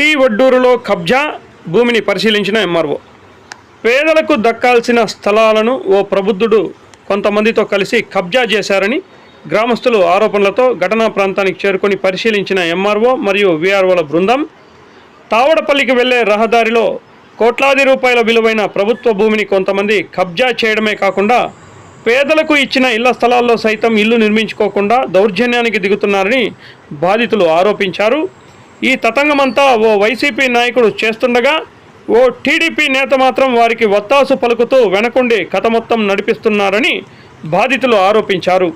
Tea వడ్డూరులో కబ్జా భూమిని పరిశీలించిన ఎంఆర్ఓ. పేదలకు దక్కాల్సిన స్థలాలను ఓ ప్రబుద్ధుడు కొంతమందితో కలిసి కబ్జా చేశారని గ్రామస్తులు ఆరోపణలతో ఘటనా ప్రాంతానికి చేరుకొని పరిశీలించిన ఎంఆర్ఓ మరియు వీఆర్ఓల బృందం తావడపల్లికి వెళ్లే రహదారిలో కోట్లాది రూపాయల విలువైన ప్రభుత్వ భూమిని కొంతమంది కబ్జా చేయడమే కాకుండా పేదలకు ఇచ్చిన ఇళ్ల స్థలాల్లో సైతం ఇల్లు నిర్మించుకోకుండా దౌర్జన్యానికి దిగుతున్నారని బాధితులు ఆరోపించారు. ఈ తతంగమంతా ఓ వైసీపీ నాయకుడు చేస్తుండగా ఓ టీడీపీ నేత మాత్రం వారికి వత్తాసు పలుకుతూ వెనకుండి కథ మొత్తం నడిపిస్తున్నారని బాధితులు ఆరోపించారు.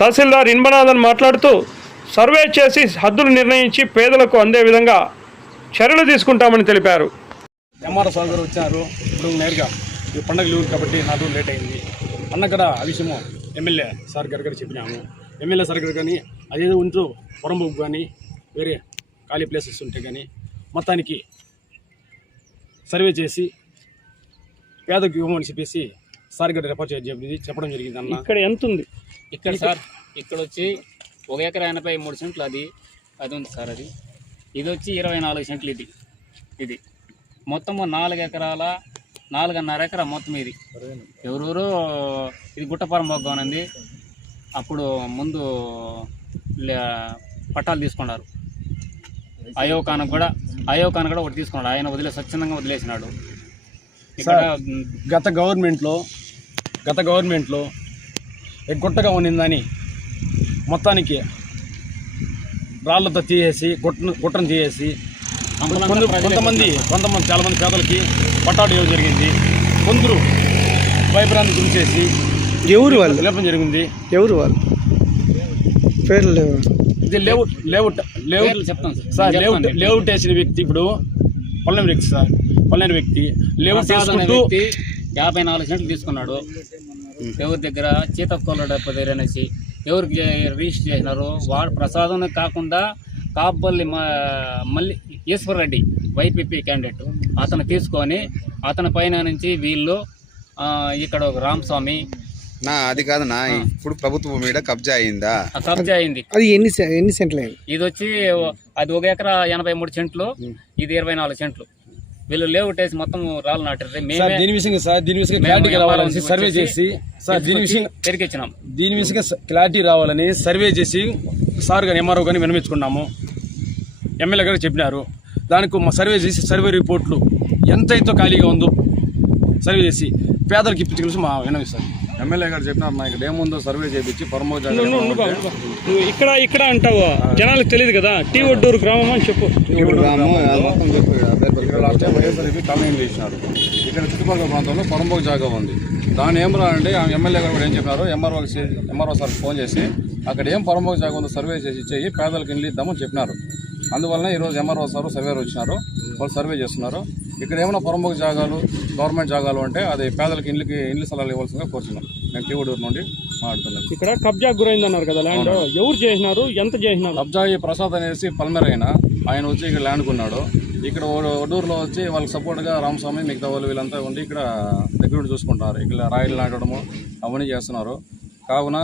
తహసీల్దార్ ఇన్బనాథన్ మాట్లాడుతూ సర్వే చేసి హద్దులు నిర్ణయించి పేదలకు అందే విధంగా చర్యలు తీసుకుంటామని తెలిపారు. ఎంఆర్ఓ సార్ గారు వచ్చారు. ఇప్పుడు నేరుగా ఈ పండుగ లీవ్ కాబట్టి నాకు లేట్ అయింది. అన్న కూడా ఆ విషయము ఎమ్మెల్యే సార్ గారు చెప్పినాము. ఎమ్మెల్యే సార్ గారు కానీ అదేదో ఉంటూ పొరంబుకు కానీ వేరే ఖాళీ ప్లేసెస్ ఉంటే కానీ మొత్తానికి సర్వే చేసి పేదకు ఇవ్వమని చెప్పేసి సార్ గారు రెఫర్ చెప్పడం జరిగింది. అన్న ఇక్కడ ఎంత ఉంది? ఇక్కడ సార్ ఇక్కడ వచ్చి 1 ఎకరా 83 సెంట్లు అది ఉంది సార్. ఇది వచ్చి 24 సెంట్లు. ఇది మొత్తము 4 ఎకరాల 4.5 ఎకరా మొత్తం. ఇది ఎవరెవరో ఇది గుట్టపురం బాగుంది. అప్పుడు ముందు పట్టాలు తీసుకున్నారు. అయోకానికి కూడా ఒకటి తీసుకున్నాడు. ఆయన స్వచ్ఛందంగా వదిలేసినాడు. ఇక్కడ గత గవర్నమెంట్లో గుట్టగా ఉన్నిందని మొత్తానికి రాళ్లతో తీసేసి గుట్టను తీసేసి కొంతమంది చాలామంది పేదలకి పట్టాలు ఇవ్వడం జరిగింది. కొందరు భయభ్రాంతి గురిచేసి ఎవరు వాళ్ళు లేపడం జరిగింది. ఎవరు వాళ్ళు పేర్లు లేవు. ఇది లేఅవుట్ చెప్తాను సార్. లేఅవుట్ వేసిన వ్యక్తి ఇప్పుడు పల్లెని వ్యక్తి లేఅవుట్ వేసుకుంటూ 54 సెంట్లు తీసుకున్నాడు. ఎవరి దగ్గర చీతకోళ్ళ దగ్గర అనేసి ఎవరికి రిజిస్టర్ చేసినారు. వాడు ప్రసాదం కాకుండా కాపల్లి మళ్ళీ ఈశ్వర్ రెడ్డి వైపీపీ క్యాండిడేట్ అతను తీసుకొని అతని పైన నుంచి వీళ్ళు ఇక్కడ ఒక రామస్వామి అది కాదన్నా. ఇప్పుడు ప్రభుత్వ భూమి మీద కబ్జా అయిందా? కబ్జా అయింది. అది ఎన్ని సెంట్లు అయింది? ఇది వచ్చి అది 1 ఎకరా 83 సెంట్లు. ఇది 24 సెంట్లు. వీళ్ళు లేవుటేసి మొత్తం రాళ్ళు నాటారు. దీని విషయంగా క్లారిటీ రావాలని సర్వే చేసి పెరిగిచ్చినాం. దీని విషయంగా క్లారిటీ రావాలని సర్వే చేసి సార్ గారు ఎంఆర్ఓ కానీ విన్నవించుకున్నాము. ఎమ్మెల్యే గారు చెప్పినారు. దానికి సర్వే చేసి సర్వే రిపోర్ట్లు ఎంతైతే ఖాళీగా ఉందో సర్వే చేసి పేదలకు ఇప్పించుకోవాల్సి మా విన్నవిస్తారు. ఎమ్మెల్యే గారు చెప్పినారు. నా ఇక్కడ ఏముందో సర్వే చేయించి ఇక్కడ అంటావు జనాలకు తెలియదు కదా. టీ వడ్డూరు గ్రామం అని చెప్పు. ఇక్కడ లాస్ట్ టైం వైఎస్ఆర్పీ కాలనీలు ఇచ్చినారు. ఇక్కడ చుట్టుపక్కల ప్రాంతంలో పొరంబోకు జాగా ఉంది. దాని ఏం రాండి ఎమ్మెల్యే గారు కూడా ఏం చెప్పినారు, ఎంఆర్ఓ సార్ ఫోన్ చేసి అక్కడ ఏం పొరంబోకు జాగా ఉందో సర్వే చేసి ఇచ్చేయి పేదలకు ఇల్లు ఇద్దామని చెప్పినారు. అందువలన ఈరోజు ఎంఆర్ఓ సార్ సర్వేరు వచ్చినారు. వాళ్ళు సర్వే చేస్తున్నారు. ఇక్కడ ఏమైనా పొరంబోకు జాగాలు గవర్నమెంట్ జాగాలు అంటే అది పేదలకు ఇల్లు స్థలాలు ఇవ్వాల్సిందిగా కోరుతున్నాం. నేను టీవూడూరు నుండి మాట్లాడుతున్నాను. ఇక్కడ కబ్జా గురైందన్నారు కదా ల్యాండ్, ఎవరు చేసినారు, ఎంత చేసినారు? కబ్జా ప్రసాద్ అనేసి పల్మేర్ ఆయన వచ్చి ఇక్కడ ల్యాండ్ కొన్నాడు. ఇక్కడ వడూరులో వచ్చి వాళ్ళకి సపోర్ట్గా రామస్వామి మిగతా వాళ్ళు వీళ్ళంతా ఉండి ఇక్కడ దగ్గర చూసుకుంటున్నారు. ఇక్కడ రాయిలు నాటడము అవన్నీ చేస్తున్నారు. కావున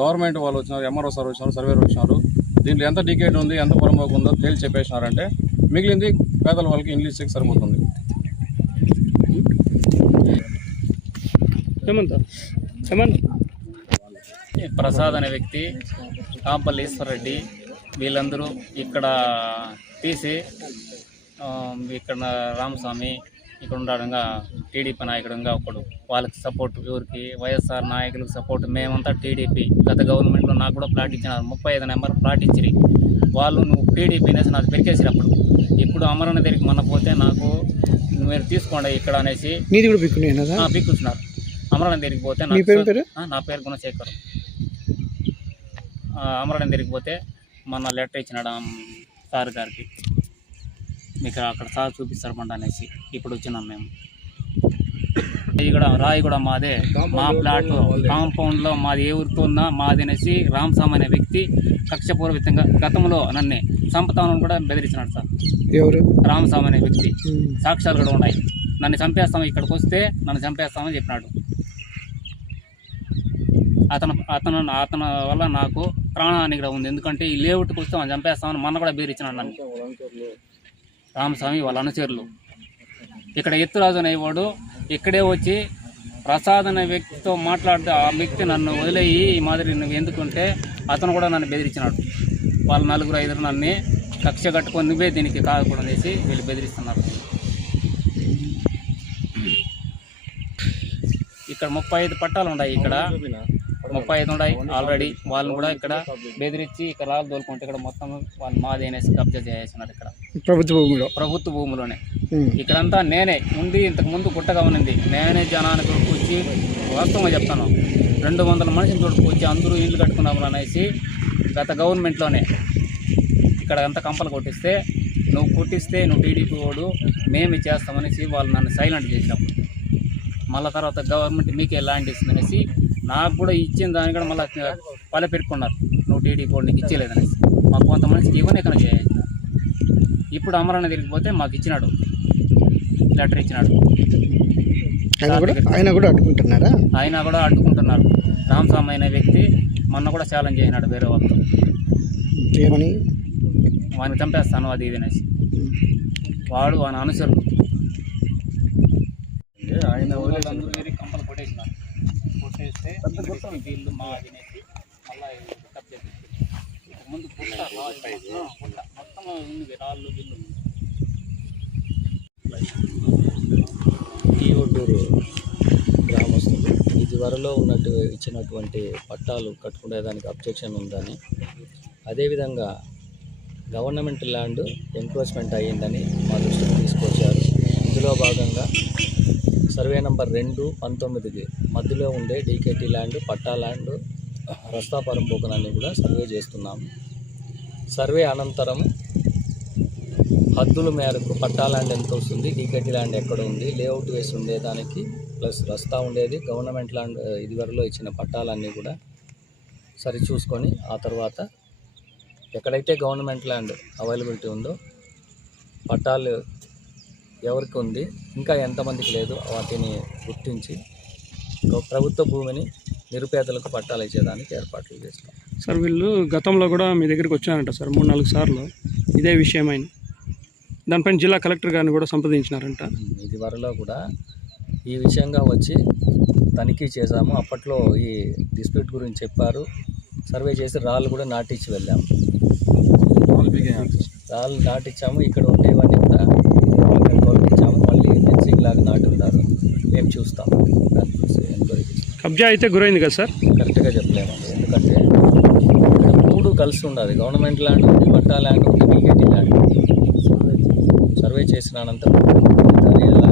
గవర్నమెంట్ వాళ్ళు వచ్చినారు, ఎంఆర్ఓ సార్ వచ్చినారు, సర్వేర్ వచ్చినారు. దీంట్లో ఎంత డికేట్ ఉంది, ఎంత పొరంబోకు ఉందో తేల్చి చెప్పేసినారంటే మిగిలింది పేదల వాళ్ళకి ఇల్లు ఇచ్చేకి సరిపోతుంది. ప్రసాద్ అనే వ్యక్తి, కాంపల్లి ఈశ్వర్ రెడ్డి వీళ్ళందరూ ఇక్కడ తీసి ఇక్కడ రామస్వామి ఇక్కడ ఉండడంగా టీడీపీ నాయకుడుగా ఒకడు వాళ్ళకి సపోర్ట్. ఎవరికి వైఎస్ఆర్ నాయకులకు సపోర్ట్. మేమంతా టీడీపీ. గత గవర్నమెంట్లో నాకు కూడా ప్లాట్ ఇచ్చినారు. 35 నెంబర్ ప్లాట్ ఇచ్చిరి. వాళ్ళు నువ్వు టీడీపీ అనేసి నాకు పెరికేసారు. ఇప్పుడు అమరణ దగ్గరికి మొన్న పోతే నాకు మీరు తీసుకోండి ఇక్కడ అనేసి పిక్కుతున్నారు. అమరణ దగ్గరికి పోతే నా పేరు గుణశేఖర్. అమరణ దగ్గరికి పోతే మొన్న లెటర్ ఇచ్చినాడు సార్ గారికి, మీకు అక్కడ సార్ చూపిస్తారు పంట అనేసి ఇప్పుడు వచ్చినాం మేము. రాయి కూడా మాదే. మా ప్లాట్ కాంపౌండ్లో మాది ఏ ఊరితో ఉందా మాది అనేసి రామస్వామి అనే వ్యక్తి కక్షపూర్వకంగా గతంలో నన్ను చంపుతామని కూడా బెదిరించినాడు సార్. ఎవరు? రామస్వామి అనే వ్యక్తి. సాక్ష్యాలు కూడా ఉన్నాయి. నన్ను చంపేస్తాము, ఇక్కడికి వస్తే నన్ను చంపేస్తామని చెప్పినాడు. అతను వల్ల నాకు ప్రాణహాని కూడా ఉంది. ఎందుకంటే ఈ లేఅవుట్కి వస్తే మనం చంపేస్తామని మొన్న కూడా బెదిరించినాడు నన్ను. రామస్వామి వాళ్ళ అనుచరులు. ఇక్కడ ఎత్తురాజు అనేవాడు ఇక్కడే వచ్చి ప్రసాద్ అనే వ్యక్తితో మాట్లాడితే ఆ వ్యక్తి నన్ను వదిలేయి ఈ మాదిరి నువ్వు ఎందుకుంటే అతను కూడా నన్ను బెదిరించినాడు. వాళ్ళు 4-5 నన్ను కక్ష కట్టుకొని నువ్వే దీనికి కాకూడదు అనేసి వీళ్ళు బెదిరిస్తున్నారు. ఇక్కడ 35 పట్టాలు ఉన్నాయి. ఇక్కడ 35 ఉన్నాయి ఆల్రెడీ. వాళ్ళని కూడా ఇక్కడ బెదిరించి ఇక్కడ రాళ్ళు తోలుకుంటే ఇక్కడ మొత్తం వాళ్ళు మాది అనేసి కబ్జా చేస్తున్నారు. ఇక్కడ ప్రభుత్వ భూమిలోనే ఇక్కడంతా నేనే ఉండి ఇంతకు ముందు గుట్టగా ఉన్నది. నేనే జనానికి వచ్చి వాస్తవంగా చెప్తాను 200 మనుషులు తోడుకొచ్చి అందరూ ఇల్లు కట్టుకున్నాము అనేసి గత గవర్నమెంట్లోనే ఇక్కడ అంతా కంపలు కొట్టిస్తే నువ్వు టీడీపీ వాడు మేము చేస్తామనేసి వాళ్ళు నన్ను సైలెంట్ చేసినప్పుడు మళ్ళీ తర్వాత గవర్నమెంట్ మీకే ల్యాండ్ ఇస్తుందనేసి నాకు కూడా ఇచ్చిన దాన్ని కూడా మళ్ళీ పల్లె పెట్టుకున్నారు. నువ్వు టీడీపీ వాడు నీకు ఇచ్చేలేదనేసి మాకు కొంత మనిషికి ఇవ్వనే కనుక చేయాలి. ఇప్పుడు అమరన్న తిరిగిపోతే మాకు ఇచ్చినాడు, లెటర్ ఇచ్చినాడు. ఆయన కూడా అడ్డుకుంటున్నారు. రామస్వామి అనే వ్యక్తి మొన్న కూడా ఛాలెంజ్ చేసినాడు వేరే వాళ్ళతో, ఏమని వాడిని చంపేస్తాను అది ఇది అనేసి. వాడు వాని అనుసరులు ఆయన అందరూ వేరే కంపలు కొట్టేస్తే వీళ్ళు మా తినేసి మళ్ళీ కబ్జా ముందు పుట్ట మొత్తం ఉంది రాళ్ళు వీళ్ళు. ఈ ఒడ్డూరు గ్రామస్తులు ఇదివరలో ఇచ్చినటువంటి పట్టాలు కట్టుకునేదానికి అబ్జెక్షన్ ఉందని, అదేవిధంగా గవర్నమెంట్ ల్యాండ్ ఎంక్రోచ్మెంట్ అయ్యిందని మా దృష్టికి తీసుకొచ్చారు. ఇందులో భాగంగా సర్వే నంబర్ 2/19కి మధ్యలో ఉండే డీకేటీ ల్యాండ్, పట్టా ల్యాండ్, రస్తా పరంపోకనాన్ని కూడా సర్వే చేస్తున్నాము. సర్వే అనంతరం హద్దుల మేరకు పట్టా ల్యాండ్ ఎంత వస్తుంది, డీకేటీ ల్యాండ్ ఎక్కడ ఉంది, లేఅవుట్ వేసి ఉండేదానికి ప్లస్ రస్తా ఉండేది, గవర్నమెంట్ ల్యాండ్ ఇదివరలో ఇచ్చిన పట్టాలన్నీ కూడా సరి చూసుకొని ఆ తర్వాత ఎక్కడైతే గవర్నమెంట్ ల్యాండ్ అవైలబిలిటీ ఉందో పట్టాలు ఎవరికి ఉంది ఇంకా ఎంతమందికి లేదు వాటిని గుర్తించి ప్రభుత్వ భూమిని నిరుపేదలకు పట్టాలు ఇచ్చేదానికి ఏర్పాట్లు చేస్తాం. సార్ వీళ్ళు గతంలో కూడా మీ దగ్గరికి వచ్చారంట సార్ 3-4 సార్లు ఇదే విషయమైన. దానిపైన జిల్లా కలెక్టర్ గారిని కూడా సంప్రదించినారంట. ఇదివరలో కూడా ఈ విషయంగా వచ్చి తనిఖీ చేశాము. అప్పట్లో ఈ డిస్ప్యూట్ గురించి చెప్పారు. సర్వే చేసి రాళ్ళు కూడా నాటించి వెళ్ళాము. రాళ్ళు నాటించాము. ఇక్కడ ఉండేవన్నీ కూడా తోలించాము. మళ్ళీ ఫెన్సింగ్ లాగా నాటి ఉన్నారు. మేము చూస్తాము. దాన్ని చూసి ఎంక్వైరీ చేస్తాం. కబ్జా అయితే గురైంది కదా సార్? కరెక్ట్గా చెప్పలేమండి. ఎందుకంటే ఇక్కడ 3 కలిసి ఉండాలి. గవర్నమెంట్ ల్యాండ్ ఉంది, పట్టా ల్యాండ్ ఉంది, డీకేటీ ల్యాండ్. సర్వే చేసిన అనంతరం దాన్ని ఎలా